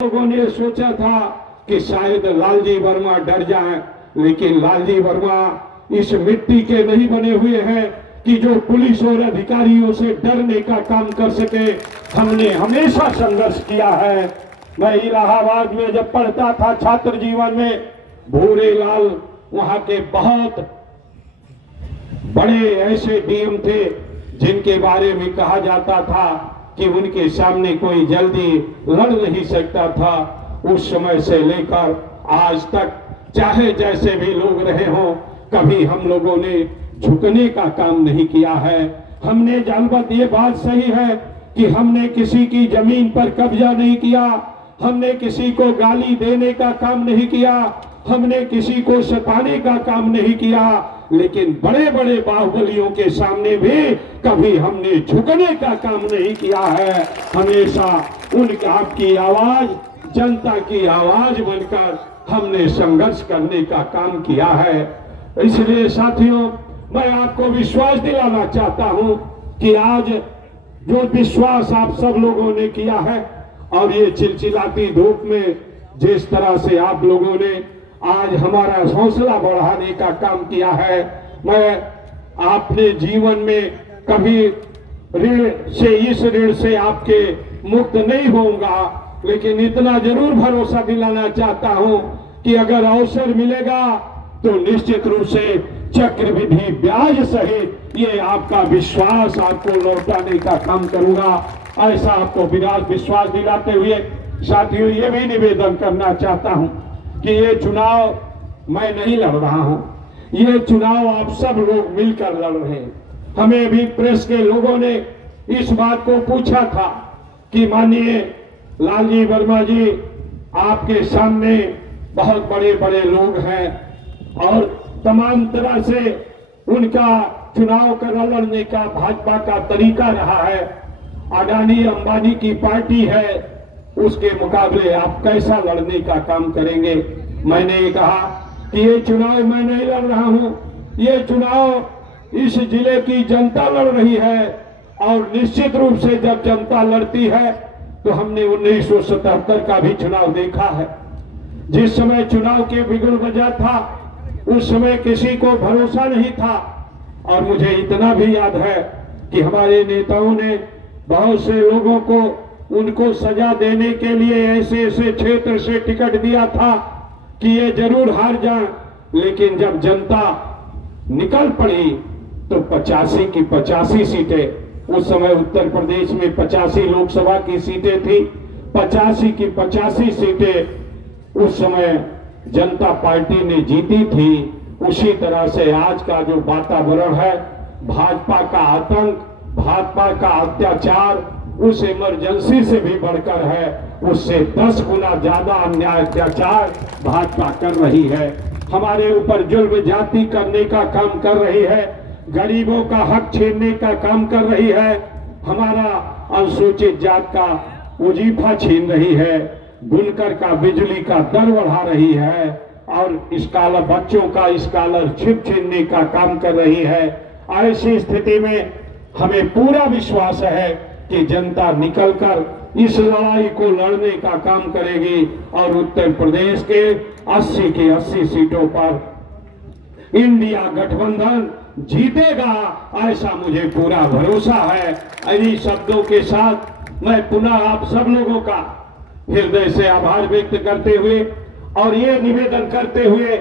लोगों ने सोचा था कि शायद लालजी वर्मा डर जाएं, लेकिन लालजी वर्मा इस मिट्टी के नहीं बने हुए हैं कि जो पुलिस और अधिकारियों से डरने का काम कर सके। हमने हमेशा संघर्ष किया है। मैं इलाहाबाद में जब पढ़ता था छात्र जीवन में, भूरे लाल वहां के बहुत बड़े ऐसे डीएम थे जिनके बारे में कहा जाता था कि उनके सामने कोई जल्दी लड़ नहीं सकता था। उस समय से लेकर आज तक चाहे जैसे भी लोग रहे हों, कभी हम लोगों ने झुकने का काम नहीं किया है। हमने अलबत्त ये बात सही है कि हमने किसी की जमीन पर कब्जा नहीं किया, हमने किसी को गाली देने का काम नहीं किया, हमने किसी को सताने का काम नहीं किया, लेकिन बड़े बड़े बाहुबलियों के सामने भी कभी हमने झुकने का काम नहीं किया है। हमेशा उनका आपकी आवाज जनता की आवाज बनकर हमने संघर्ष करने का काम किया है। इसलिए साथियों, मैं आपको विश्वास दिलाना चाहता हूं कि आज जो विश्वास आप सब लोगों ने किया है और ये चिलचिलाती धूप में जिस तरह से आप लोगों ने आज हमारा हौसला बढ़ाने का काम किया है, मैं आपने जीवन में कभी ऋण से इस ऋण से आपके मुक्त नहीं होऊंगा, लेकिन इतना जरूर भरोसा दिलाना चाहता हूं कि अगर अवसर मिलेगा तो निश्चित रूप से चक्रवृद्धि ब्याज सहित ये आपका विश्वास आपको लौटाने का काम करूंगा। ऐसा आपको विश्वास दिलाते हुए साथियों, ये भी निवेदन करना चाहता हूं कि ये चुनाव मैं नहीं लड़ रहा हूं, ये चुनाव आप सब लोग मिलकर लड़ रहे हैं। हमें भी प्रेस के लोगों ने इस बात को पूछा था कि माननीय लालजी वर्मा जी, आपके सामने बहुत बड़े बड़े लोग हैं और तमाम तरह से उनका चुनाव का लड़ने का भाजपा का तरीका रहा है। अडानी अंबानी की पार्टी है, उसके मुकाबले आप कैसा लड़ने का काम करेंगे। मैंने ये कहा कि ये चुनाव मैं नहीं लड़ रहा हूं, ये चुनाव इस जिले की जनता लड़ रही है और निश्चित रूप से जब जनता लड़ती है तो हमने 1977 का भी चुनाव देखा है। जिस समय चुनाव के बिगुल बजा था उस समय किसी को भरोसा नहीं था और मुझे इतना भी याद है कि हमारे नेताओं ने बहुत से लोगों को उनको सजा देने के लिए ऐसे ऐसे क्षेत्र से टिकट दिया था कि ये जरूर हार जाए, लेकिन जब जनता निकल पड़ी तो 85 की 85 सीटें, उस समय उत्तर प्रदेश में 85 लोकसभा की सीटें थी, 85 की 85 सीटें उस समय जनता पार्टी ने जीती थी। उसी तरह से आज का जो वातावरण है, भाजपा का आतंक, भाजपा का अत्याचार उस इमरजेंसी से भी बढ़कर है, उससे 10 गुना ज्यादा अन्याय अत्याचार भाजपा कर रही है। हमारे ऊपर जुल्म जाति करने का काम कर रही है, गरीबों का हक छीनने का काम कर रही है, हमारा अनुसूचित जात का वजीफा छीन रही है, बुनकर का बिजली का दर बढ़ा रही है और स्कॉलर बच्चों का स्कॉलरशिप छीनने का काम कर रही है। ऐसी स्थिति में हमें पूरा विश्वास है कि जनता निकलकर इस लड़ाई को लड़ने का काम करेगी और उत्तर प्रदेश के 80 की 80 सीटों पर इंडिया गठबंधन जीतेगा, ऐसा मुझे पूरा भरोसा है। इन्हीं शब्दों के साथ मैं पुनः आप सब लोगों का हृदय से आभार व्यक्त करते हुए और ये निवेदन करते हुए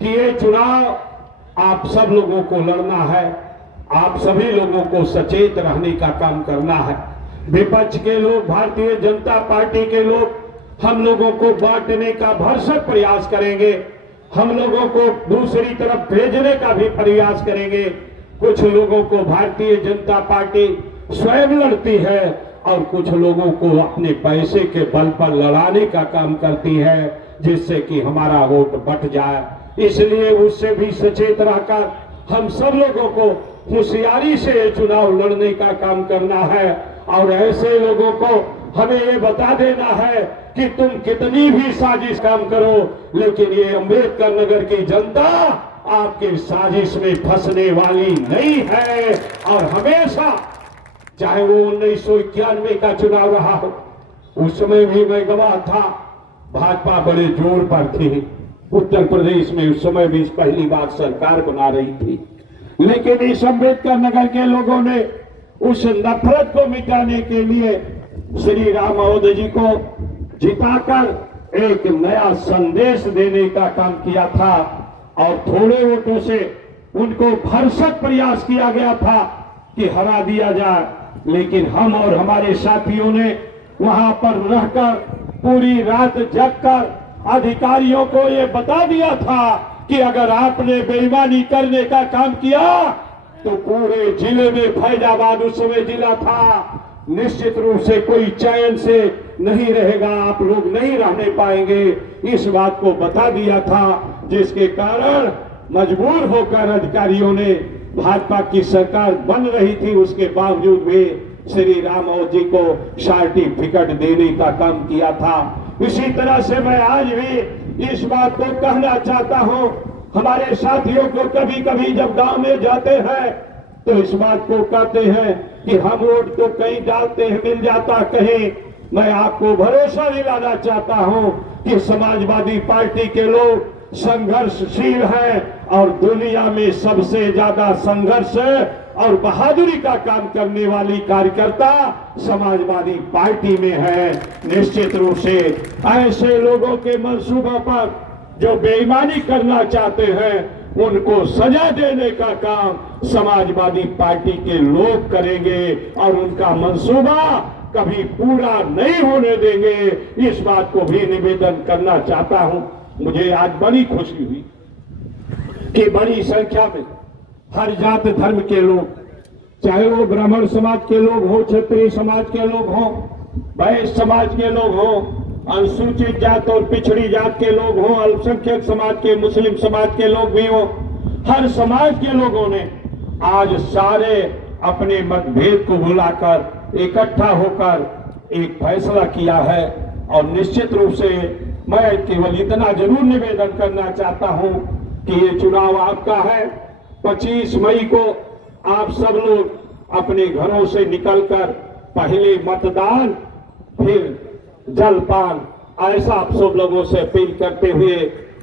कि ये चुनाव आप सब लोगों को लड़ना है, आप सभी लोगों को सचेत रहने का काम करना है। विपक्ष के लोग, भारतीय जनता पार्टी के लोग हम लोगों को बांटने का भरसक प्रयास करेंगे, हम लोगों को दूसरी तरफ भेजने का भी प्रयास करेंगे। कुछ लोगों को भारतीय जनता पार्टी स्वयं लड़ती है और कुछ लोगों को अपने पैसे के बल पर लड़ाने का काम करती है, जिससे कि हमारा वोट बट जाए। इसलिए उससे भी सचेत रहकर हम सब लोगों को होशियारी से चुनाव लड़ने का काम करना है और ऐसे लोगों को हमें ये बता देना है कि तुम कितनी भी साजिश काम करो, लेकिन ये अंबेडकर नगर की जनता आपके साजिश में फंसने वाली नहीं है। और हमेशा, चाहे वो 1991 का चुनाव रहा हो, उस समय भी मैं गवाह था, भाजपा बड़े जोर पर थी। उत्तर प्रदेश में उस समय भी पहली बार सरकार बना रही थी, लेकिन इस अम्बेडकर नगर के लोगों ने उस नफरत को मिटाने के लिए श्री राम अवध जी को जिताकर एक नया संदेश देने का काम किया था और थोड़े वोटों से उनको भरसक प्रयास किया गया था कि हरा दिया जाए। लेकिन हम और हमारे साथियों ने वहां पर रहकर पूरी रात जगकर अधिकारियों को ये बता दिया था कि अगर आपने बेईमानी करने का काम किया तो पूरे जिले में, फैजाबाद उस समय जिला था, निश्चित रूप से कोई चैन से नहीं रहेगा, आप लोग नहीं रहने पाएंगे। इस बात को बता दिया था, जिसके कारण मजबूर होकर अधिकारियों ने, भाजपा की सरकार बन रही थी उसके बावजूद भी श्री राम अवध जी को सर्टिफिकेट देने का काम किया था। इसी तरह से मैं आज भी इस बात को कहना चाहता हूं, हमारे साथियों को कभी कभी जब गांव में जाते हैं तो इस बात को कहते हैं कि हम वोट तो कहीं डालते हैं मिल जाता कहीं। मैं आपको भरोसा दिलाना चाहता हूं कि समाजवादी पार्टी के लोग संघर्षशील हैं और दुनिया में सबसे ज्यादा संघर्ष और बहादुरी का काम करने वाली कार्यकर्ता समाजवादी पार्टी में है। निश्चित रूप से ऐसे लोगों के मंसूबों पर जो बेईमानी करना चाहते हैं उनको सजा देने का काम समाजवादी पार्टी के लोग करेंगे और उनका मंसूबा कभी पूरा नहीं होने देंगे। इस बात को भी निवेदन करना चाहता हूं। मुझे आज बड़ी खुशी हुई कि बड़ी संख्या में हर जात धर्म के लोग, चाहे वो ब्राह्मण समाज के लोग हो, क्षत्रिय समाज के लोग हो, वैश्य समाज के लोग हो, अनुसूचित जात और पिछड़ी जात के लोग हो, अल्पसंख्यक समाज के, मुस्लिम समाज के लोग भी हो, हर समाज के लोगों ने आज सारे अपने मतभेद को भुलाकर इकट्ठा होकर एक फैसला किया है। और निश्चित रूप से मैं केवल इतना जरूर निवेदन करना चाहता हूं कि ये चुनाव आपका है। 25 मई को आप सब लोग अपने घरों से निकलकर पहले मतदान फिर जलपान, ऐसा आप सब लोगों से अपील करते हुए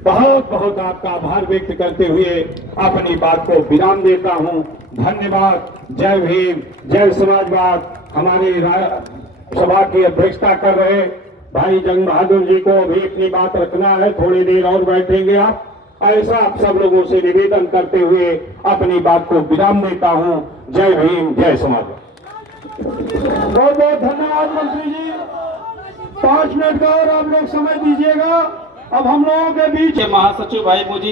बहुत बहुत आपका आभार व्यक्त करते हुए अपनी बात को विराम देता हूं। धन्यवाद। जय भीम, जय समाजवाद। हमारी सभा की अध्यक्षता कर रहे भाई जंग बहादुर जी को भी अपनी बात रखना है, थोड़ी देर और बैठेंगे आप। ऐसा आप सब लोगों से निवेदन करते हुए अपनी बात को विराम देता हूं। जय भीम, जय समाजवाद। बहुत बहुत धन्यवाद मंत्री जी। 5 मिनट का और आप लोग समय दीजिएगा। अब हम लोगों के बीच महासचिव भाई मुझे